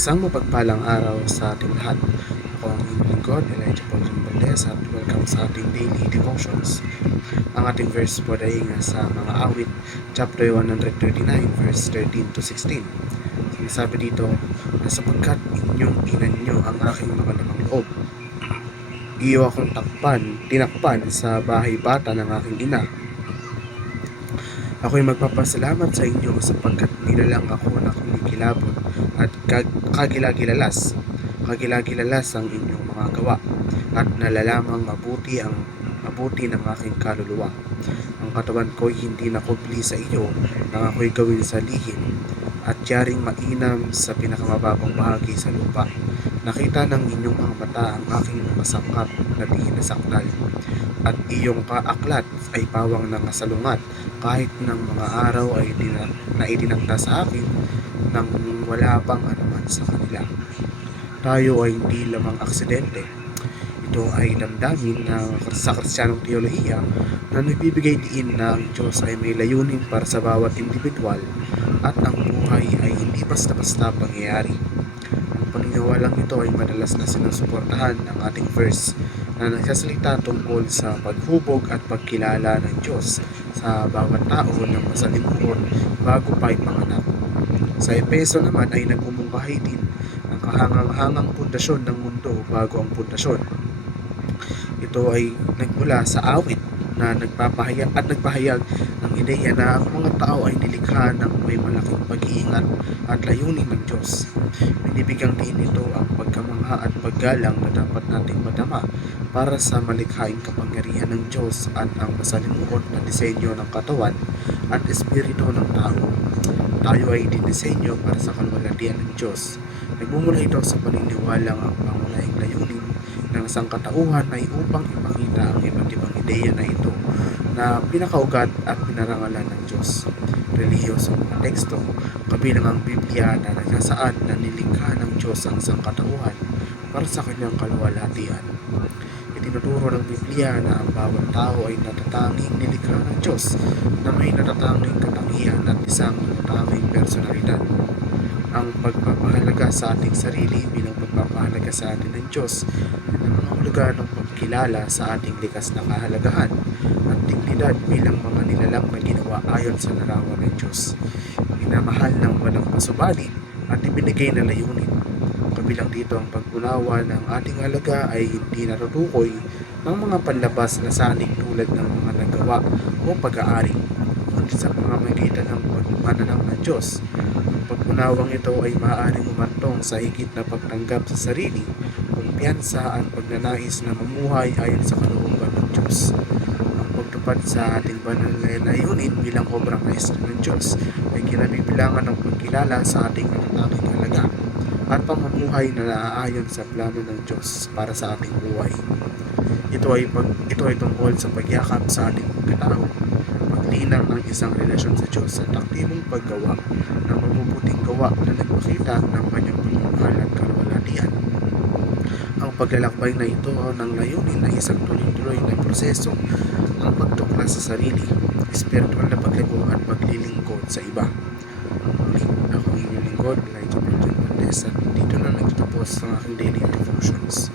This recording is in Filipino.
Isang mapagpalang araw sa ating lahat. Ako ang inyong lingkod, Elijah Paul Valdez, at welcome sa ating daily devotions. Ang ating verse po ay sa mga awit, chapter 139, verse 13 to 16. Sinasabi dito na sapagkat inyong inanyo ang aking mga lamang loob, iyo akong tinakpan sa bahay bata ng aking ina. Ako'y magpapasalamat sa inyo sapagkat nilalang ako na kumikilabot at kagilagilalas ang inyong mga gawa at nalalamang mabuti ng aking kaluluwa. Ang katawan ko'y hindi nakubli sa iyo nang ako'y gawin sa lihim at yaring mainam sa pinakamababang bahagi sa lupa. Nakita ng inyong mga mata ang aking masangkap na di nasaktal at iyong kaaklat ay pawang nangasalungat kahit ng mga araw ay itinakda sa akin nang wala pang anuman sa kanila. Tayo ay hindi lamang aksidente. Ito ay damdamin sa Kristiyanong teolohiya na nagbibigay diin na ang Diyos ay may layunin para sa bawat individual at ang buhay ay hindi basta-basta pangyayari. Ang paniniwalang ito ay madalas na sinusuportahan ng ating verse na nagsasalita tungkol sa paghubog at pagkilala ng Diyos sa bawat tao ng masalimuot bago pa ipanganak. Sa Epeso naman ay nagmumungkahi din ang kahangang-hangang pundasyon ng mundo bago ang pundasyon. Ito ay nagmula sa awit na nagpahayag ng ideya na ang mga tao ay nilikha ng may malaking pag-iingat at layunin ng Diyos. Binibigyang diin ito ang pagkamangha at paggalang na dapat nating madama para sa malikhaing kapangyarihan ng Diyos at ang masalimuot na disenyo ng katawan at espiritu ng tao. Tayo ay dinisenyo para sa kaluwalhatian ng Diyos. Nagmumula ito sa paniniwalang ang pangunahing layunin ng sangkatauhan ay upang ipakita ang iba't ibang ideya na ito na pinakaugat at pinarangalan ng Diyos. Relihiyosong mga teksto, kabilang ang Biblia na nagsasaad na nilikha ng Diyos ang sangkatauhan para sa kanyang kaluwalhatian. Itinuturo ng Biblia na ang bawat tao ay natatanging nilikha ng Diyos na may natatanging katangian at isang natatanging personalidad. Ang pagpapahalaga sa ating sarili bilang pagpapahalaga sa atin ng Diyos ay nangangahulugan ng pagkilala sa ating likas na kahalagahan at dignidad bilang mga nilalang na ginawa ayon sa larawan ng Diyos. Minamahal ng walang pasubali at ibinigay na layunin. Kabilang dito ang pag-unawa ng ating halaga ay hindi natutukoy ng mga panlabas na sanig tulad ng mga nagawa o pag-aari, kundi sa pamamagitan ng pagmananaw ng Diyos. Ang pag-unawang ito ay maaaring umantong sa higit na pagtanggap sa sarili, kumpiyansa at pagnanais na mamuhay ayon sa kalooban ng Diyos. Ang pagtupad sa ating banal na layunin bilang obrang maestro ng Diyos ay kinabibilangan ng pagkilala sa ating natatanging halaga at pamumuhay na naaayon sa plano ng Diyos para sa ating buhay. Ito ay tungkol sa pagyakap sa ating pagkatao, paglinang ng isang relasyon sa Diyos at aktibong paggawa ng mabubuting gawa na nagpakita ng kanyang pagmamahal at kaluwalhatian. Ang paglalakbay na ito ng layunin ay isang tuloy-tuloy na proseso ng pagtuklas sa sarili, espiritual na paglago at paglilingkod sa iba. Muli, ako ang inyong lingkod, Elijah Paul Valdez, at dito na nagtatapos ang aking daily devotions.